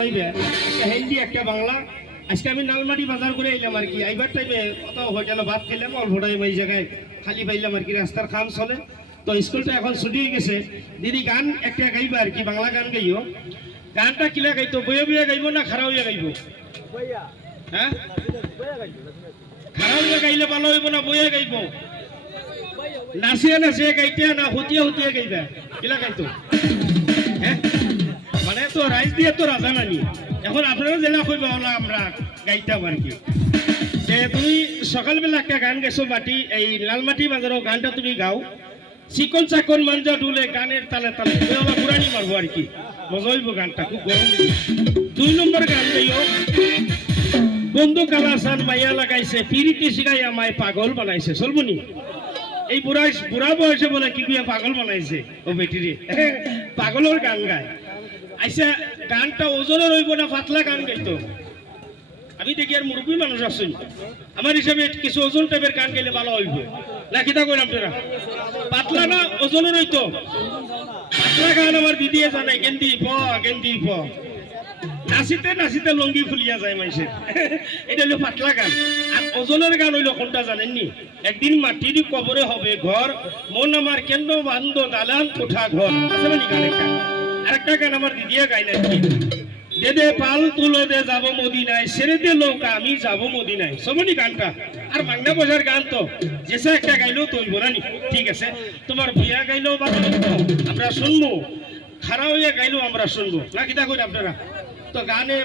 হিন্দি একটা বাংলা আজকে আমি নালমাটি বাজার করে এলাম আর কি এইবার টাইমে কত হোটেলে ভাত খেলাম অল্প টাইম এই জায়গায় খালি পাইলাম আর কি রাস্তার খাম চলে তো স্কুলটা এখন ছুটি হয়ে গেছে দিদি গান একটা গাইবা আর কি বাংলা গান গাইও গানটা কিলা গাইতো বইয়ে বইয়ে গাইব না খারাপ হইয়া গাইব হ্যাঁ খারাপ হইয়া গাইলে ভালো হইব না বইয়ে গাইব নাচিয়ে নাচিয়ে গাইতে না হুতিয়ে হুতিয়ে গাইবা কিলা গাইতো হ্যাঁ মানে তো রাইজ দিয়ে তো রাজা নানি এখন আপনারা জেলা কইবা হলো আমরা গাইতাম আর কি যে তুমি সকালবেলা একটা গান গেছো মাটি এই লালমাটি বাজারও গানটা তুমি গাও চিকন চাকন মাঞ্জা ডুলে গানের তালে তালে ওলা পুরানি মারবো আর কি মজা হইব গানটা খুব গরম 2 নম্বর গান গাইও বন্ধু কালাসান মাইয়া লাগাইছে পিরিতি শিখাই আমায় পাগল বানাইছে চলবনি এই বুড়া বয়সে বলে কি বিয়া পাগল বানাইছে ও বেটিরে পাগলের গান গায় আচ্ছা গানটা ওজনের হইব না পাতলা গান গাইতো আমি দেখি আর মুরব্বী মানুষ আসুন আমার হিসাবে কিছু ওজন টাইপের গান গাইলে ভালো হইব না কিতা কইলাম আপনারা পাতলা না ওজনের হইতো পাতলা গান আমার দিদিয়ে জানাই গেন্দি প নাচিতে নাচিতে লঙ্গি ফুলিয়া যায় মানুষের এটা হলো পাতলা গান আর ওজনের গান হইলো কোনটা জানেননি একদিন মাটির কবরে হবে ঘর মন আমার কেন্দ্র বান্ধ দালান কোঠা ঘর আছে মানে গান একটা আরেকটা গান আমার দিদিয়া গাইলেন দে দে পাল তুলো দে যাব মদিনায় ছেড়ে দে নৌকা আমি যাব মদিনায় সবনি গানটা আর বাংলা ভাষার গান তো যেসা একটা গাইলেও তৈব না নি ঠিক আছে তোমার বিয়া গাইলেও ভালো আমরা শুনবো খারাপ হইয়া গাইলেও আমরা শুনবো না কিতা করি আপনারা তো গানে